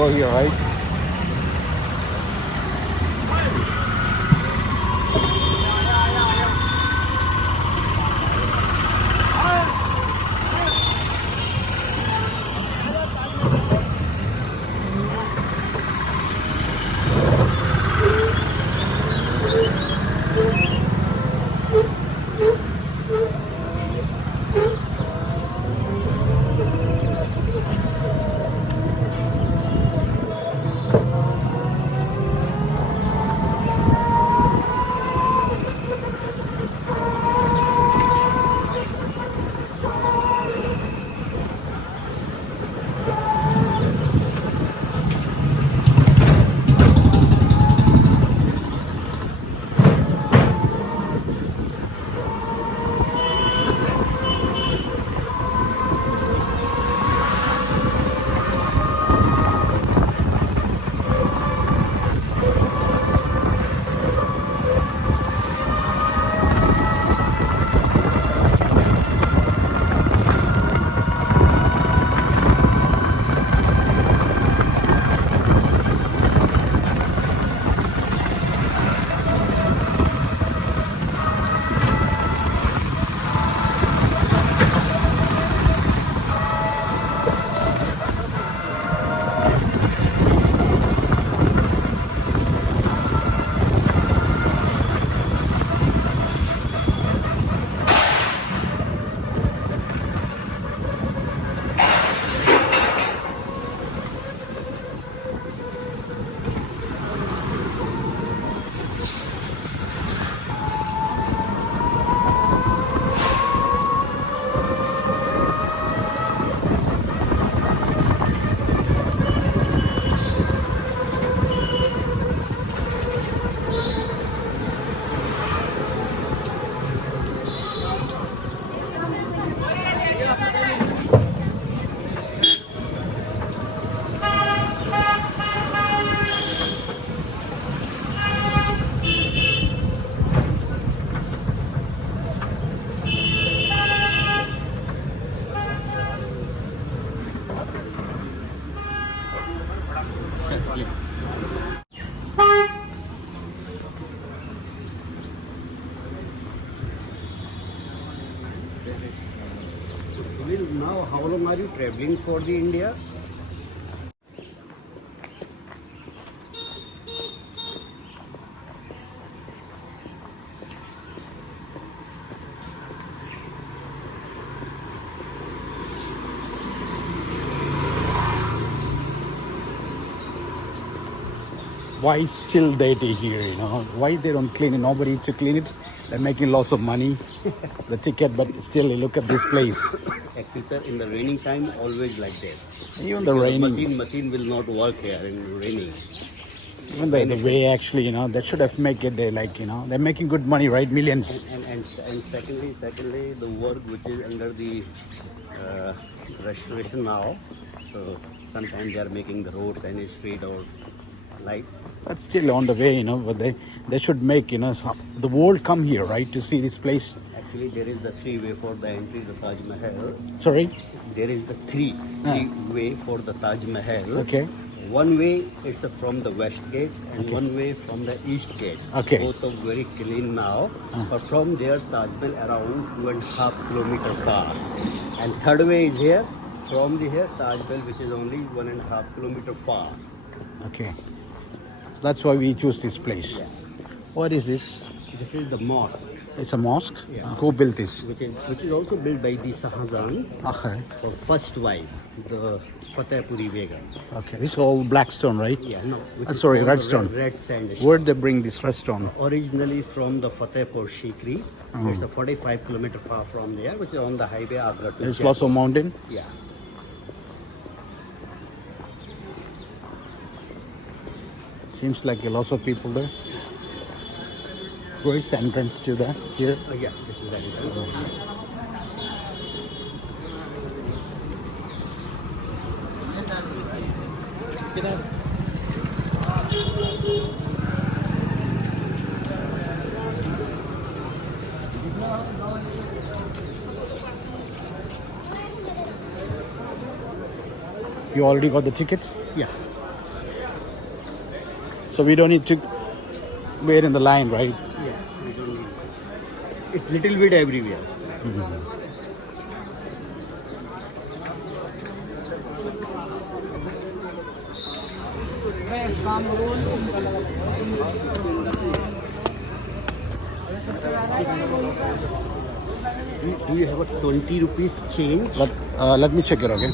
go here, right? Now, how long are you traveling for the India? Why it's still dirty here, you know? Why they don't clean it? Nobody to clean it. They're making lots of money, the ticket, but still look at this place. Actually, sir, in the raining time, always like this. Even the Because raining, machine will not work here in raining. even the way actually, you know, that should have make it, they like, you know, they're making good money, right? Millions. And secondly, the work which is under the restoration now. So sometimes they are making the roads and street or lights. That's still on the way, you know, but they should make, you know, the world come here, right, to see this place. Actually, there is the three-way for the entry to Taj Mahal. Sorry? There is the three-way for the Taj Mahal. Okay. One way it's from the west gate and one way from the east gate. Okay. Both are very clean now. But from there, Taj Mahal around 2.5 kilometer far. And third way is here. From the here, Taj Mahal, which is only 1.5 kilometer far. Okay. That's why we choose this place. Yeah. What is this? This is the mosque. It's a mosque? Yeah. Who built this? Which is also built by the Shahjahan, Okay. for first wife, the Fatehpuri Begum. Okay. This is all black stone, right? Yeah, no. Sorry, red stone. Red sand. Where'd they bring this red stone? Originally from the Fatehpur Shikri. It's a 45 kilometer far from there, which is on the highway Agra to There's Jaipur. lots of mountain. Yeah. Seems like a lot of people there. Where is the entrance to that? Here? Yeah, this is the entrance. You already got the tickets? Yeah. So we don't need to wait in the line, right? Yeah, we don't need. It's little bit everywhere. Do you have a 20 rupees change? Let me check it, okay?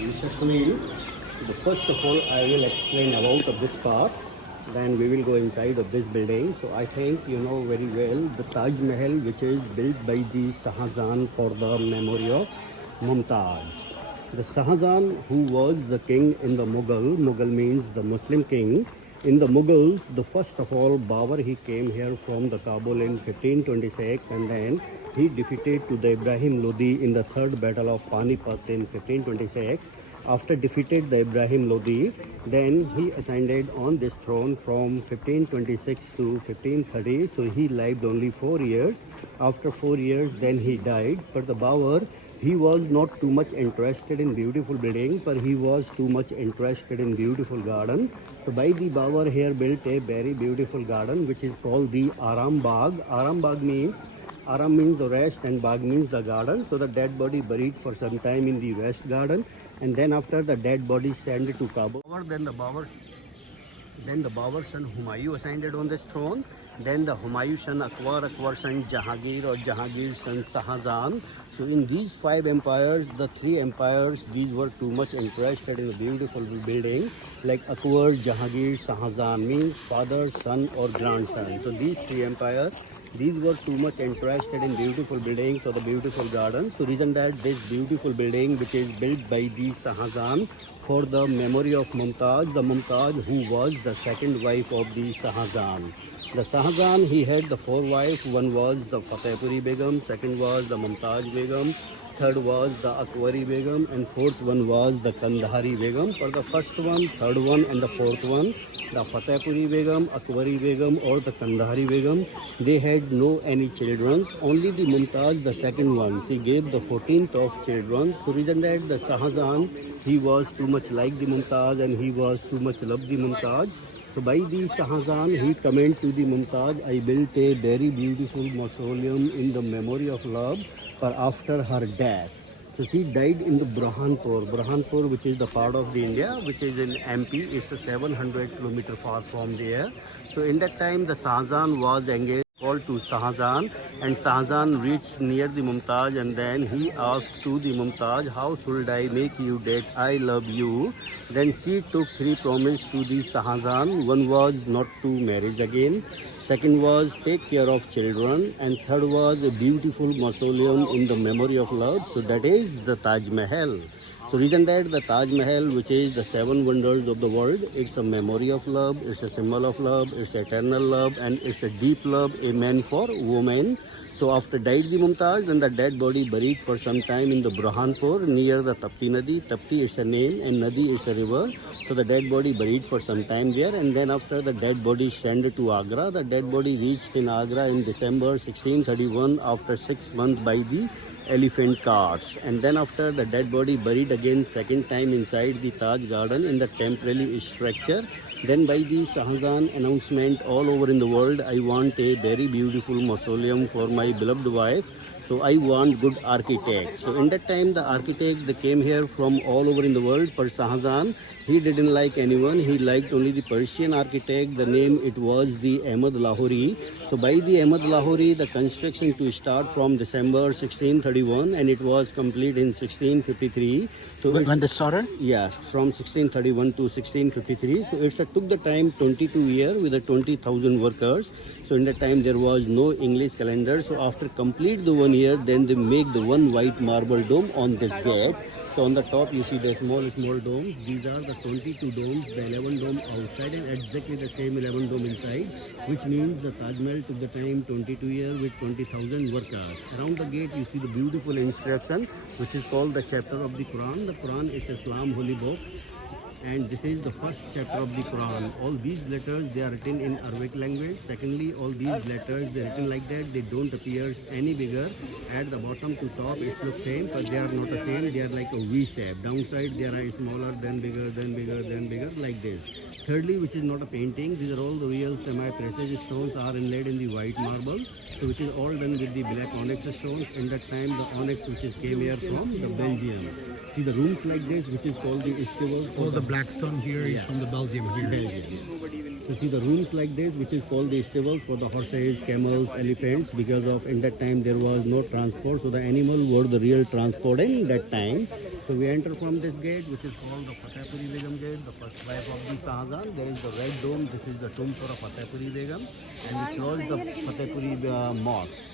Mr. Sunil, first of all, I will explain about of this part. Then we will go inside of this building. So I think you know very well the Taj Mahal, which is built by the Shahjahan for the memory of Mumtaz. The Shahjahan, who was the king in the Mughal means the Muslim king. In the Mughals, the first of all, Babur, he came here from the Kabul in 1526, and then he defeated to the Ibrahim Lodi in the third battle of Panipat in 1526. After defeated the Ibrahim Lodi, then he ascended on this throne from 1526 to 1530. So he lived only 4 years. After 4 years, then he died. But the Babur, he was not too much interested in beautiful building, but he was too much interested in beautiful garden. So by the Babur here built a very beautiful garden which is called the Aram Bagh. Aram means the rest and Bagh means the garden. So the dead body buried for some time in the rest garden, and then after the dead body sent to Kabul. Then the Babur son Humayun ascended on this throne. Then the Humayun son Akbar son Jahangir, or Jahangir son Shahjahan. So in these 5 empires, the 3 empires, these were too much interested in a beautiful building. Like Akbar, Jahangir, Shahjahan means father, son or grandson. So these 3 empires, these were too much interested in beautiful buildings or the beautiful gardens. So reason that this beautiful building which is built by the Shahjahan for the memory of Mumtaz, the Mumtaz who was the second wife of the Shahjahan. The Shahjahan, he had the 4 wives. One was the Fatehpuri Begum, second was the Mumtaz Begum, third was the Akwari Begum, and fourth one was the Kandahari Begum. For the first one, third one and the fourth one, the Fatehpuri Begum, Akwari Begum or the Kandahari Begum, they had no any children. Only the Mumtaz, the second one, she gave the 14th of children. So reason that the Shahjahan, he was too much like the Mumtaz and he was too much loved the Mumtaz. So by the Shahjahan, he commented to the Mumtaz, I built a very beautiful mausoleum in the memory of love for after her death. So she died in the Burhanpur, which is the part of the India, which is in MP. It's a 700 kilometer far from there. So in that time, the Shahjahan was engaged, called to Shahjahan, and Shahjahan reached near the Mumtaz, and then he asked to the Mumtaz, how should I make you that I love you? Then she took 3 promises to the Shahjahan. One was not to marry again, second was take care of children, and third was a beautiful mausoleum in the memory of love. So that is the Taj Mahal. So reason that the Taj Mahal, which is the 7 wonders of the world, it's a memory of love, it's a symbol of love, it's eternal love, and it's a deep love, a man for woman. So after died the Mumtaz, then the dead body buried for some time in the Burhanpur near the Tapti Nadi. Tapti is a name and Nadi is a river. So the dead body buried for some time there, and then after the dead body sent to Agra. The dead body reached in Agra in December 1631 after 6 months by the elephant carts, and then after the dead body buried again second time inside the Taj garden in the temporary structure. Then by the Shahjahan announcement all over in the world, I want a very beautiful mausoleum for my beloved wife. So I want good architect. So in that time the architect, they came here from all over in the world. For Shahjahan, he didn't like anyone. He liked only the Persian architect. The name it was the Ahmad Lahori. So by the Ahmad Lahori, the construction to start from December 1631 and it was complete in 1653. So When they started? yes, from 1631 to 1653. So it took the time 22 years with the 20,000 workers. So in that time there was no English calendar. So after complete the 1 year, then they make the one white marble dome on this gate. So on the top you see the small domes. These are the 22 domes, the 11 dome outside and exactly the same 11 dome inside, which means the Taj Mahal took the time 22 years with 20,000 workers. Around the gate you see the beautiful inscription which is called the chapter of the Quran. The Quran is Islam holy book. And this is the first chapter of the Quran. All these letters, they are written in Arabic language. Secondly, all these letters, they are written like that. They don't appear any bigger. At the bottom to top, it looks same, but they are not the same. They are like a V shape. Downside, they are smaller, then bigger, then bigger, then bigger, like this. Thirdly, which is not a painting, these are all the real semi-precious stones are inlaid in the white marble, so which is all done with the black onyx stones. In that time, the onyx which is came here from the Belgium. See the rooms like this, which is called the stable. All the black stone here is from the Belgium here. Belgium. So see the rooms like this, which is called the stables for the horses, camels, elephants, because of in that time there was no transport, so the animal were the real transport in that time. So we enter from this gate, which is called the Fatehpuri Begum gate, the first wife of the Shahjahan. There is the red dome. This is the tomb for Fatehpuri Begum, and we close the Fatehpuri mosque.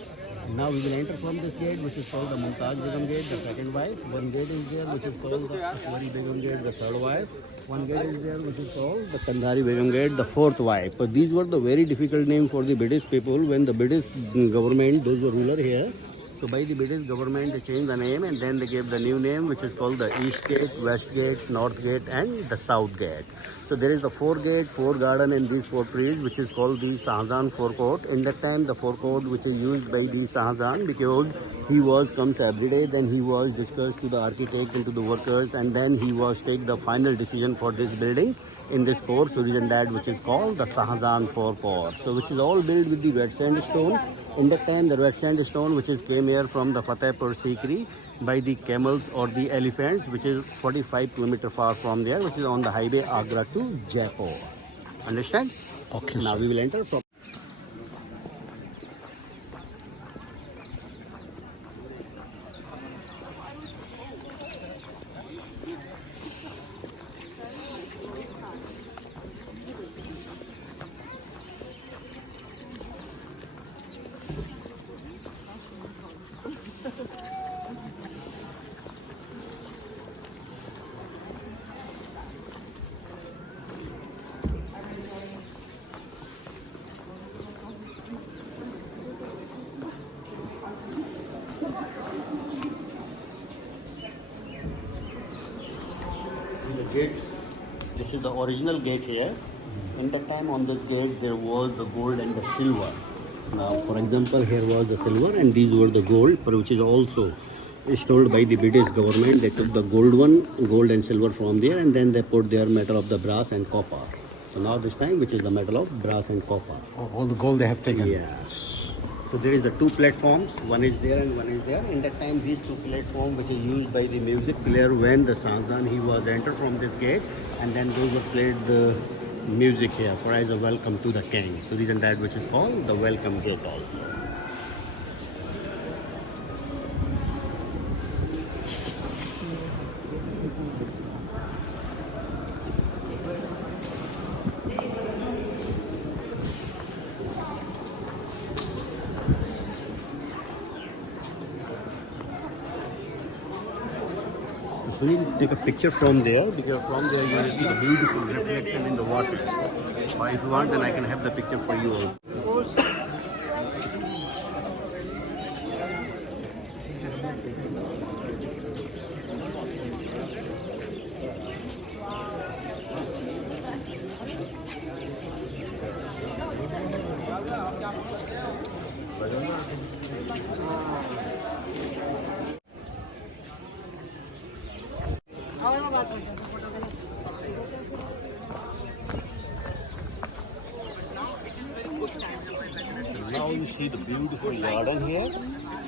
Now we will enter from this gate, which is called the Mumtaz Begum gate, the second wife. One gate is there, which is called the Ashwari Begum gate, the third wife. One gate is there, which is called the Kandhari Begum gate, the fourth wife. But these were the very difficult name for the British people when the British government, those were ruler here. So by the British government, they changed the name and then they gave the new name, which is called the East Gate, West Gate, North Gate, and the South Gate. So there is the 4 gate, 4 garden, and these 4 trees, which is called the Shahjahan forecourt. In that time, the forecourt which is used by the Shahjahan, because he comes every day, then he was discussed to the architect and to the workers, and then he was take the final decision for this building in this court. So reason that which is called the Shahjahan forecourt. So which is all built with the red sandstone. In that time, the red sandstone which is came here from the Fatehpur Sikri by the camels or the elephants, which is 45 kilometers far from there, which is on the highway Agra to Jaipur. Understand? Okay. Now we will enter from. Gates. This is the original gate here. In that time on this gate there was the gold and the silver. Now for example here was the silver and these were the gold, which is also stored by the British government. They took the gold and silver from there, and then they put their metal of the brass and copper. So now this time which is the metal of brass and copper. All the gold they have taken. Yes. So there is the 2 platforms, one is there and one is there. In that time, these 2 platforms, which is used by the music player when the Shahjahan he was entered from this gate, and then those were played the music here for as a welcome to the king. So this and that which is called the welcome gate also. So we need to take a picture from there, because from there you will see the beautiful reflection in the water. Or if you want, then I can have the picture for you also. Now you see the beautiful garden here,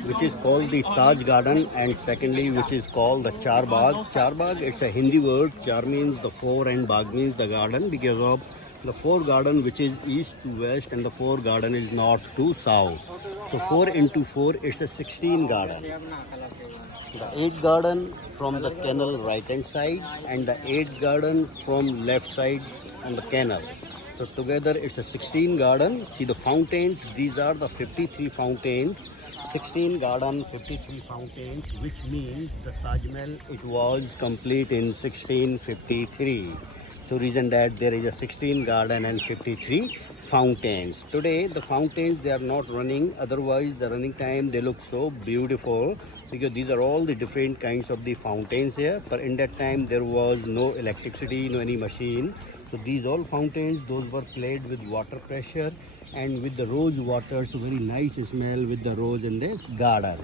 which is called the Taj Garden, and secondly which is called the Char Bagh. Char Bagh, it's a Hindi word. Char means the 4 and Bagh means the garden, because of the 4 garden which is east to west and the 4 garden is north to south. So 4 into 4 it's a 16 garden. The 8 garden from the canal right hand side and the 8 garden from left side on the canal. So together it's a 16 garden. See the fountains, these are the 53 fountains. 16 garden, 53 fountains, which means the Taj Mahal, it was complete in 1653. So reason that there is a 16 garden and 53 fountains. Today the fountains, they are not running, otherwise the running time, they look so beautiful because these are all the different kinds of the fountains here. But in that time there was no electricity, no any machine. So these all fountains, those were played with water pressure and with the rose water, so very nice smell with the rose in this garden.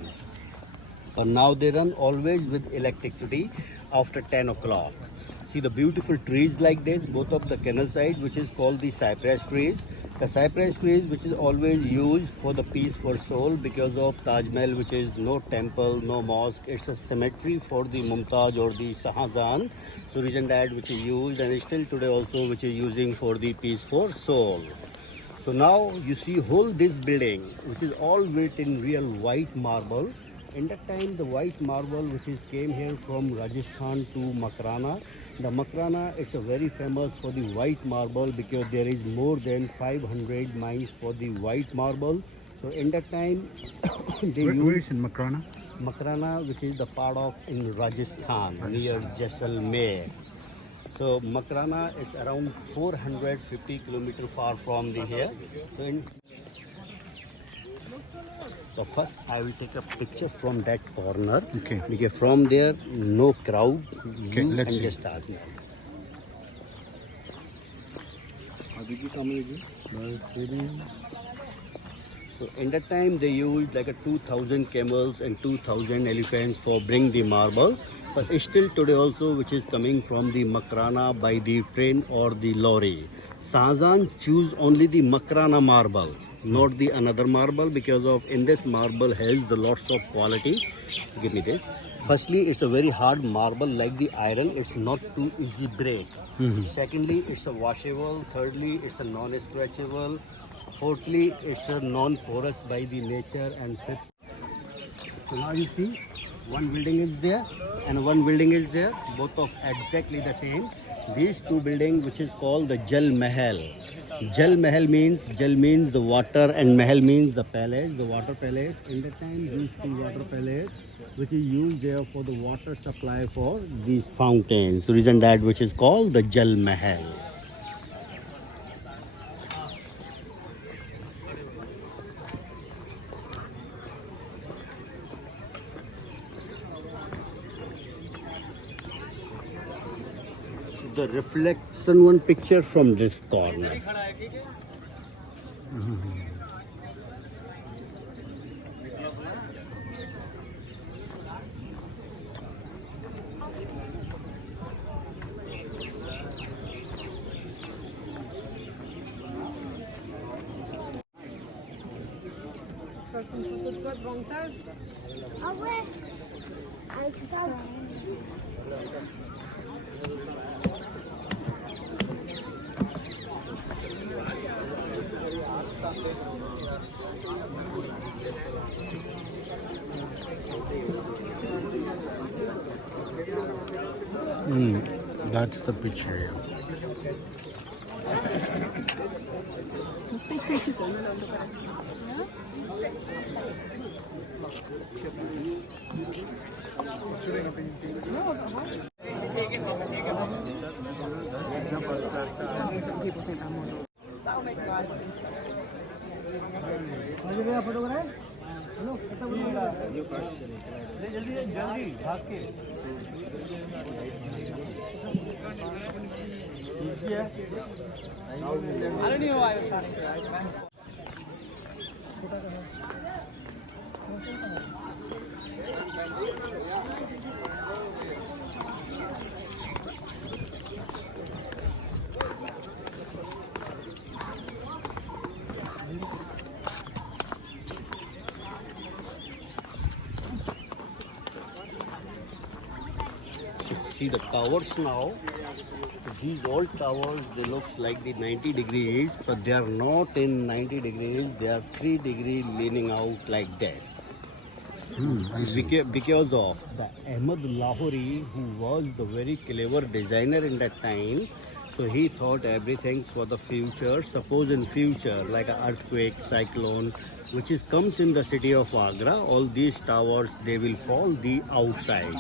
But now they run always with electricity after 10 o'clock. See the beautiful trees like this, both of the canal side, which is called the cypress trees. The cypress trees, which is always used for the peace for soul, because of Taj Mahal, which is no temple, no mosque. It's a cemetery for the Mumtaz or the Shah Jahan. So reason that which is used, and still today also which is using for the peace for soul. So now you see whole this building, which is all built in real white marble. In that time, the white marble which is came here from Rajasthan to Makrana. The Makrana, it's a very famous for the white marble because there is more than 500 mines for the white marble. So in that time, they Where used is in Makrana? Makrana, which is the part of in Rajasthan near Jaisalmer. So Makrana is around 450 kilometers far from the here. So first I will take a picture from that corner. Okay. Because from there no crowd. Okay, You let's and see. just start. So in that time they used like a 2,000 camels and 2,000 elephants for bring the marble. But still today also, which is coming from the Makrana by the train or the lorry. Shah Jahan choose only the Makrana marble, not the another marble, because of in this marble has the lots of quality. Give me this. Firstly, it's a very hard marble like the iron. It's not too easy break. Secondly, it's a washable. Thirdly, it's a non-scratchable. Fourthly, it's a non-porous by the nature. And fifth, so now you see one building is there and one building is there, both of exactly the same. These two buildings, which is called the Jal Mahal. Jal means the water and Mahal means the palace, the water palace. In the time, these two water palace, which is used there for the water supply for these fountains. So reason that which is called the Jal Mahal. The reflection one picture from this corner. Façam foto de tua vontade. Ah ouais. Avec ça. That's the picture. Yeah. I don't know why I was starting to. I just... See the towers now. These old towers, they look like the 90 degrees, but they are not in 90 degrees. They are 3 degrees leaning out like this. Because of the Ahmad Lahori, who was the very clever designer in that time. So he thought everything for the future. Suppose in future, like an earthquake, cyclone, which is comes in the city of Agra. All these towers, they will fall the outside.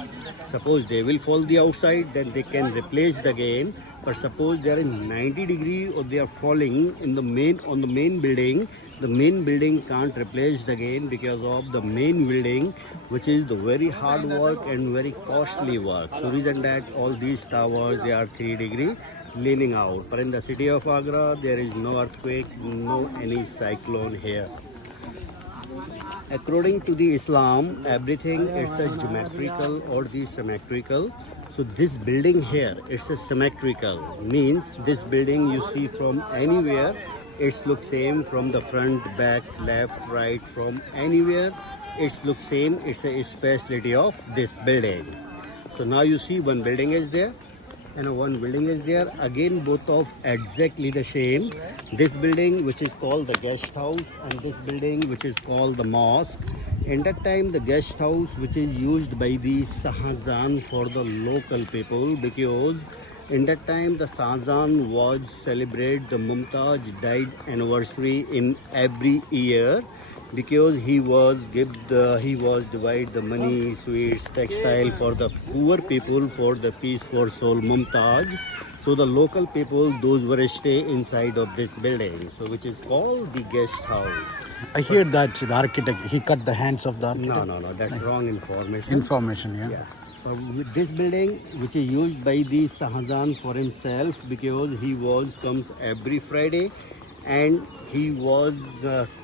Suppose they will fall the outside, then they can replace the again. But suppose they are in 90 degree or they are falling in the main on the main building, the main building can't replace the again because of the main building, which is the very hard work and very costly work. So reason that all these towers, they are 3 degree leaning out. But in the city of Agra, there is no earthquake, no any cyclone here. According to the Islam, everything is a geometrical or the symmetrical. So this building here, it's a symmetrical. Means this building you see from anywhere, it looks same from the front, back, left, right, from anywhere. It looks same. It's a specialty of this building. So now you see one building is there and one building is there. Again, both of exactly the same. This building, which is called the guest house, and this building, which is called the mosque. In that time, the guest house, which is used by the Shahjahan for the local people, because in that time the Shahjahan was celebrate the Mumtaz died anniversary in every year, because he was divide the money, sweets, textile for the poor people, for the peaceful soul Mumtaz. So the local people, those were stay inside of this building, so which is called the guest house. I hear that the architect, he cut the hands of the architect. No, that's wrong information. Information, yeah. With this building, which is used by the Shahjahan for himself, because he comes every Friday, and he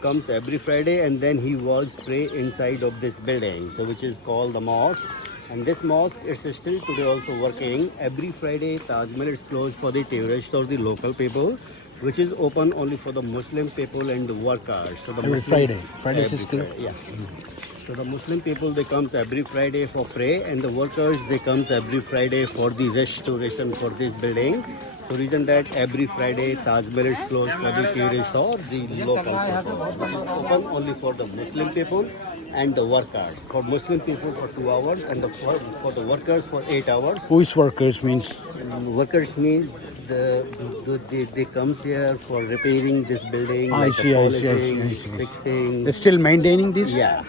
comes every Friday, and then he was pray inside of this building, so which is called the mosque. And this mosque is still today also working. Every Friday, Taj Mahal is closed for the tourists or the local people, which is open only for the Muslim people and the workers. So the Every Friday. Friday is closed? Yeah. So the Muslim people, they come every Friday for pray, and the workers, they come every Friday for the restoration for this building. So reason that every Friday Taj Mahal is closed for the tourists or the local people. It is open only for the Muslim people and the workers. For Muslim people for 2 hours, and for the workers for 8 hours. Who's workers means? Workers means they comes here for repairing this building, I like see. polishing, fixing. They're still maintaining this? Yeah.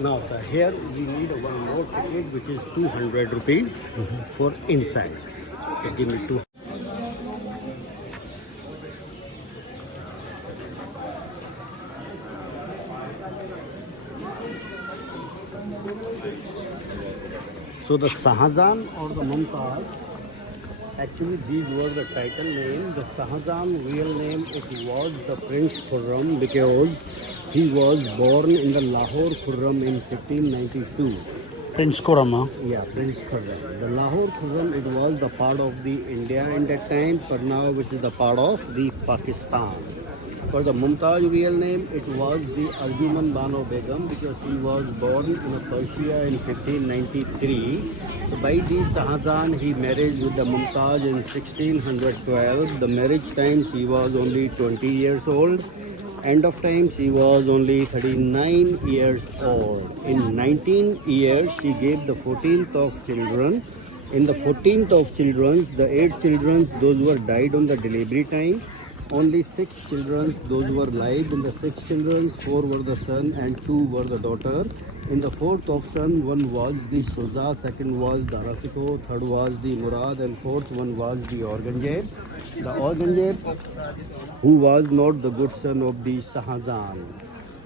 Now, sir, here we need one more ticket, which is 200 rupees for inside. So give me 2. So the Shahjahan or the Mumtaz, actually these were the title name. The Shahjahan real name, it was the Prince Khurram, because he was born in the Lahore Khurram in 1592. Prince Khurram, huh? Yeah, Prince Khurram. The Lahore Khurram, it was the part of the India in that time, but now which is the part of the Pakistan. For the Mumtaz real name, it was the Arjuman Bano Begum because she was born in Persia in 1593. So by the Shahjahan, he married with the Mumtaz in 1612. The marriage time she was only 20 years old. End of time she was only 39 years old. In 19 years she gave the 14th of children. In the 14th of children, the 8 children, those were died on the delivery time. Only 6 children, those were alive. In the 6 children, 4 were the son and 2 were the daughter. In the 4th of son, one was the Shuja, second was the Rasiko, third was the Murad, and 4th one was the Aurangzeb. The Aurangzeb, who was not the good son of the Shahjahan.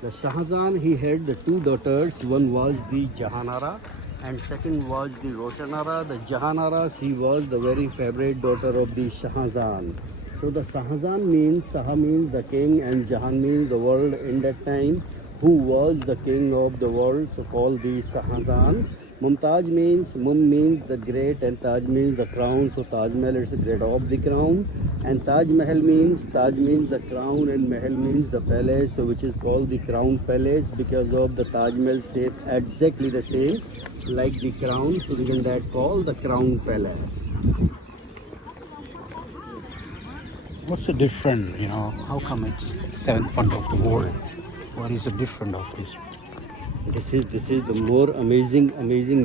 The Shahjahan, he had the 2 daughters. One was the Jahanara and second was the Roshanara. The Jahanara, she was the very favorite daughter of the Shahjahan. So the Shahjahan means, Saha means the king and Jahan means the world in that time. Who was the king of the world, so called the Shahjahan. Mumtaz means, Mum means the great and Taj means the crown. So Taj Mahal is the great of the crown. And Taj Mahal means, Taj means the crown and Mahal means the palace, so which is called the crown palace because of the Taj Mahal shape exactly the same like the crown. So we can that called the crown palace. What's the difference, you know? How come it's seventh wonder of the world? What is the difference of this? This is the more amazing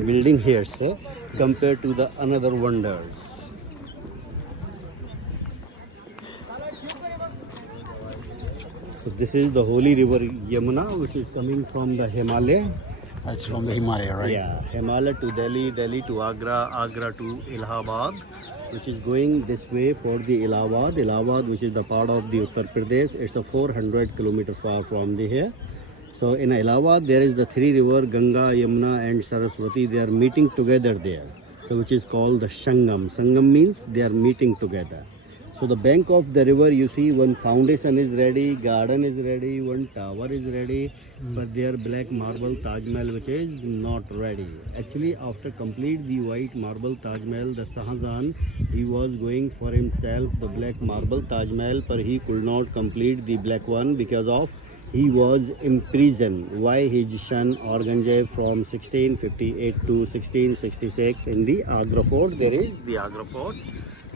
building here, sir, compared to the another wonders. So this is the holy river Yamuna, which is coming from the Himalaya. It's from the Himalaya, right? Yeah, Himalaya to Delhi, Delhi to Agra, Agra to Allahabad, which is going this way for the Allahabad, which is the part of the Uttar Pradesh. It's a 400 kilometer far from the here. So in Allahabad, there is the 3 river, Ganga, Yamuna and Saraswati. They are meeting together there. So which is called the Sangam. Sangam means they are meeting together. So the bank of the river, you see one foundation is ready, garden is ready, one tower is ready, but their black marble Taj Mahal which is not ready. Actually, after complete the white marble Taj Mahal, the Shahjahan, he was going for himself the black marble Taj Mahal, but he could not complete the black one because of he was in prison. Why? His son Aurangzeb from 1658 to 1666 in the Agra fort. There is the Agra fort.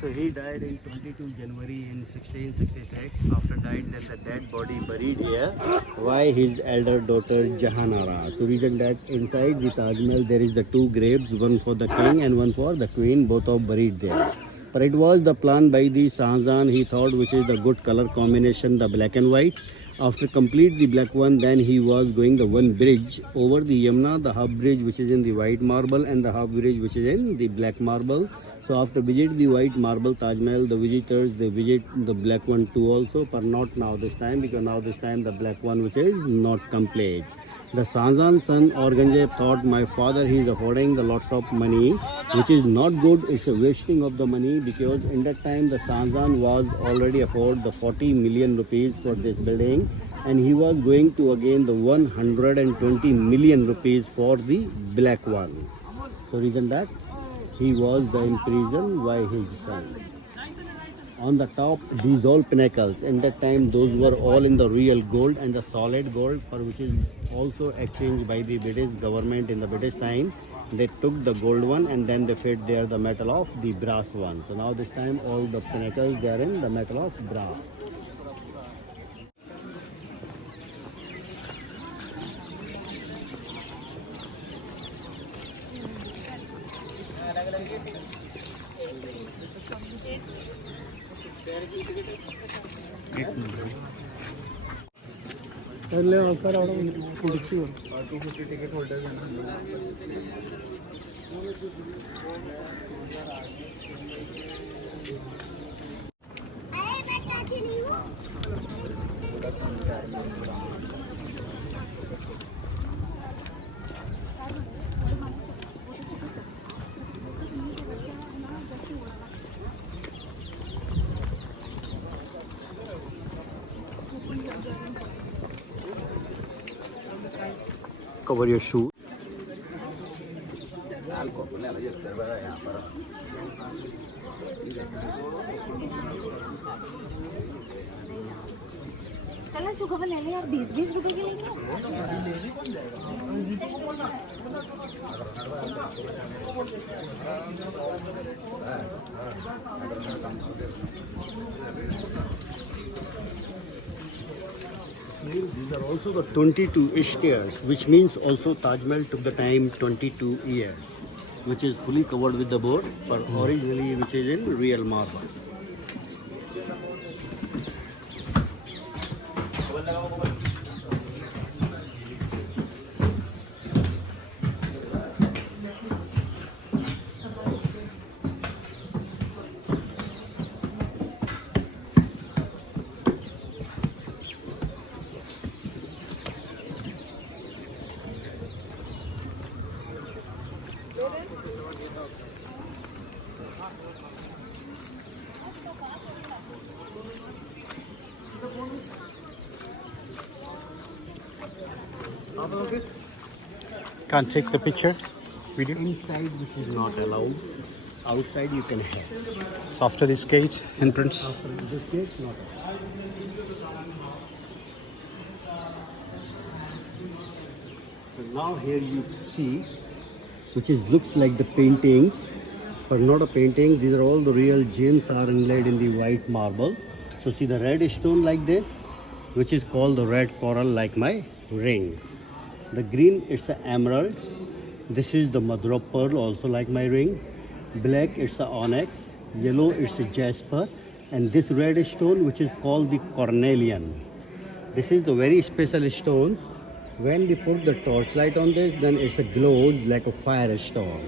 So he died in 22 January in 1666. After died, then the dead body buried here. Why? His elder daughter Jahanara. So reason that inside the Taj Mahal there is the 2 graves, one for the king and one for the queen, both are buried there. But it was the plan by the Shahjahan, he thought, which is the good color combination, the black and white. After complete the black one, then he was going the one bridge over the Yamuna, the half bridge which is in the white marble and the half bridge which is in the black marble. So after visit the white marble Taj Mahal, the visitors, they visit the black one too also, but not now this time, because now this time the black one which is not complete. The Shahjahan's son Aurangzeb thought, my father, he is affording the lots of money, which is not good. It's a wasting of the money, because in that time the Shahjahan was already afford the 40 million rupees for this building, and he was going to again the 120 million rupees for the black one. So reason that he was in prison by his son. On the top, these all pinnacles, in that time those were all in the real gold and the solid gold, for which is also exchanged by the British government in the British time. They took the gold one and then they fit there the metal of the brass one. So now this time all the pinnacles they are in the metal of brass. Cover your shoe. चल चुका ले ले यार 20-20 रुपए के लेंगे These are also the 22 stairs, which means also Taj Mahal took the time 22 years, which is fully covered with the board, but originally which is in real marble. Can't take the picture, video. Inside, which is not allowed. Outside, you can have. So after this gate, entrance. After this gate, not allowed. So now here you see, which is looks like the paintings, but not a painting. These are all the real gems are inlaid in the white marble. So see the red stone like this, which is called the red coral, like my ring. The green, it's an emerald. This is the mother of pearl, also like my ring. Black, it's a onyx. Yellow, it's a jasper. And this red stone, which is called the cornelian. This is the very special stones. When we put the torchlight on this, then it's a glows like a fire stone.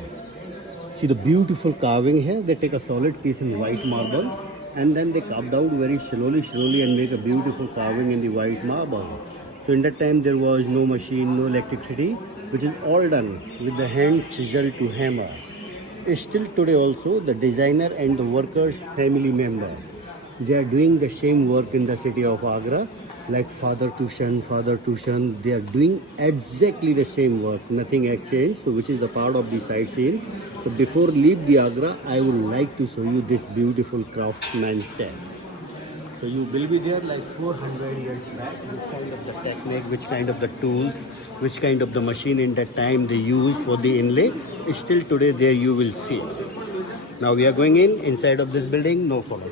See the beautiful carving here. They take a solid piece in white marble, and then they carved out very slowly and make a beautiful carving in the white marble. So in that time there was no machine, no electricity, which is all done with the hand chisel to hammer. Still today also the designer and the workers family member, they are doing the same work in the city of Agra, like father to son, they are doing exactly the same work, nothing has changed. So which is the part of the sightseeing. So before leave the Agra, I would like to show you this beautiful craftsmanship. So you will be there like 400 years back, which kind of the technique, which kind of the tools, which kind of the machine in that time they used for the inlay. Still today there you will see. Now we are going inside of this building, no follow.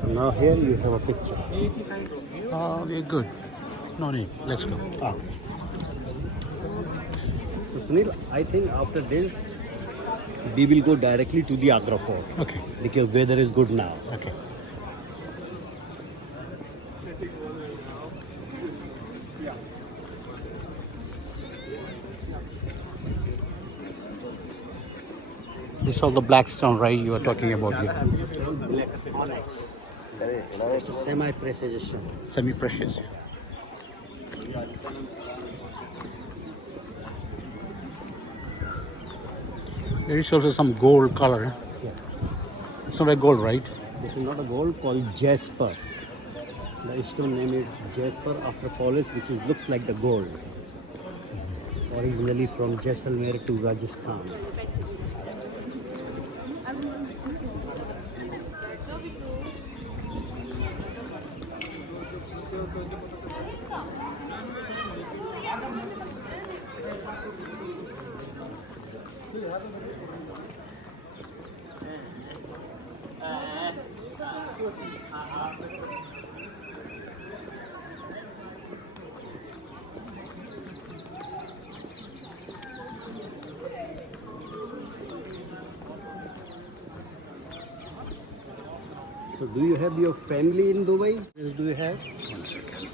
So now here you have a picture. We're good. No need. Let's go. So Sunil, I think after this we will go directly to the Agra fort. Okay. Because weather is good now. Okay. This is all the black stone, right? You are talking about here. Black onyx. It's a semi-precious stone. Semi-precious. There is also some gold color. Yeah. It's not a gold, right? This is not a gold, called jasper. The stone name is jasper after polish, which is looks like the gold. Originally from Jaisalmer to Rajasthan. So do you have your family in Dubai? Yes, do you have? 1 second.